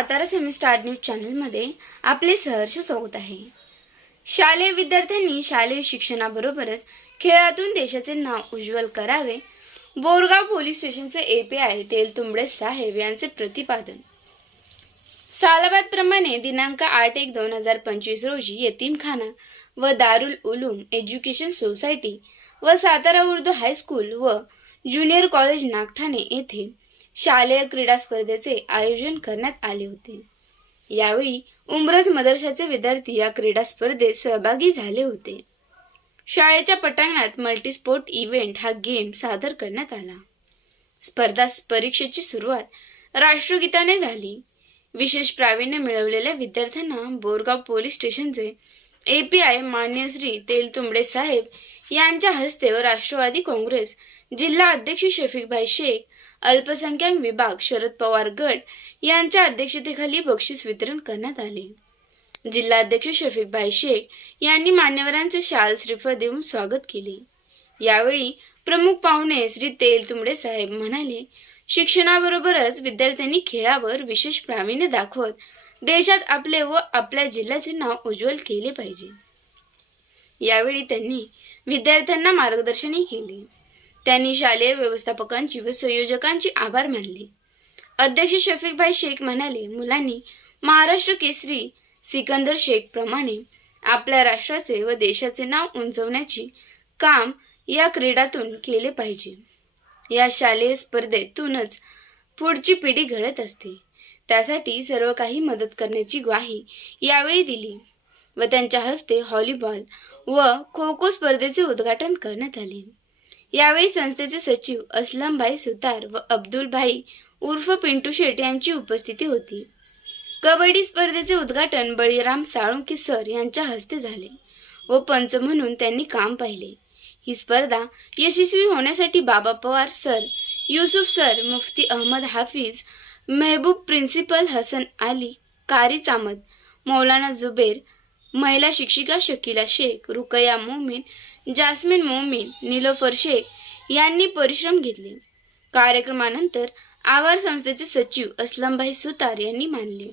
Satara semester news चॅनलमध्ये आपले सहर्ष स्वागत आहे. शालेय विद्यार्थ्यांनी शालेय शिक्षणाबरोबरच खेळातून देशाचे नाव उज्ज्वल करावे. बोरगाव पोलीस स्टेशनचे ए पी आय तेलतुंबडे साहेब यांचे प्रतिपादन. सालाबादप्रमाणे दिनांक आठ एक दोन हजार पंचवीस रोजी यतीमखाना व दारुल उलूम एज्युकेशन सोसायटी व सातारा उर्दू हायस्कूल व ज्युनियर कॉलेज नागठाणे येथे शालेय क्रीडा स्पर्धेचे आयोजन करण्यात आले होते. यावेळी उमरज मदरशाचे विद्यार्थी या क्रीडा स्पर्धेत सहभागी झाले होते. शाळेच्या पटांगणात मल्टीस्पोर्ट इव्हेंट हा गेम सादर करण्यात आला. स्पर्धा परीक्षेची सुरुवात राष्ट्रगीताने झाली. विशेष प्रावीण्य मिळवलेल्या विद्यार्थ्यांना बोरगाव पोलीस स्टेशनचे आय मान्य श्री तेलतुंबडे साहेब यांच्या हस्ते व राष्ट्रवादी काँग्रेस जिल्हा अध्यक्ष शफीकभाई शेख अल्पसंख्याक विभाग शरद पवार गट यांच्या अध्यक्षतेखाली बक्षीस वितरण करण्यात आले. जिल्हा अध्यक्ष शफीकभाई शेख यांनी मान्यवरांचे शाल श्रीफळ देऊन स्वागत केले. यावेळी प्रमुख पाहुणे श्री तेलतुंबडे साहेब म्हणाले शिक्षणाबरोबरच विद्यार्थ्यांनी खेळावर विशेष प्रावीण्य दाखवत देशात आपले व आपल्या जिल्ह्याचे नाव उज्ज्वल केले पाहिजे. यावेळी त्यांनी विद्यार्थ्यांना मार्गदर्शनही केले. त्यांनी शालेय व्यवस्थापकांची व संयोजकांची आभार मानले. अध्यक्ष शफीकभाई शेख म्हणाले मुलांनी महाराष्ट्र केसरी सिकंदर शेख प्रमाणे आपल्या राष्ट्राचे व देशाचे नाव उंचवण्याचे काम या क्रीडातून केले पाहिजे. या शालेय स्पर्धेतूनच पुढची पिढी घडत असते. त्यासाठी सर्व काही मदत करण्याची ग्वाही यावेळी दिली व त्यांच्या हस्ते व्हॉलीबॉल व खो खो स्पर्धेचे उद्घाटन करण्यात आले. यावेळी संस्थेचे सचिव असलमभाई सुतार व अब्दुलभाई उर्फ पिंटू शेट यांची उपस्थिती होती. कबड्डी स्पर्धेचे उद्घाटन बळीराम साळुंके सर यांच्या हस्ते झाले व पंच म्हणून त्यांनी काम पाहिले. ही स्पर्धा यशस्वी होण्यासाठी Baba Pawar sir Yusuf sir Mufti Ahmad Hafiz Mehboob principal Hasan Ali Qari चामद Maulana Zuber महिला शिक्षिका शकीला शेख रुकया मोमीन जास्मिन मोमीन निलोफर शेख यांनी परिश्रम घेतले. कार्यक्रमानंतर आवार संस्थेचे सचिव असलमभाई सुतार यांनी मानले.